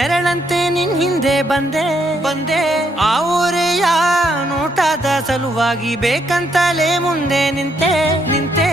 ನೆರಳಂತೆ ನಿನ್ ಹಿಂದೆ ಬಂದೆ ಬಂದೆ ಆ ಊರೆಯ ನೋಟದ ಸಲುವಾಗಿ ಬೇಕಂತಲೇ ಮುಂದೆ ನಿಂತೆ ನಿಂತೆ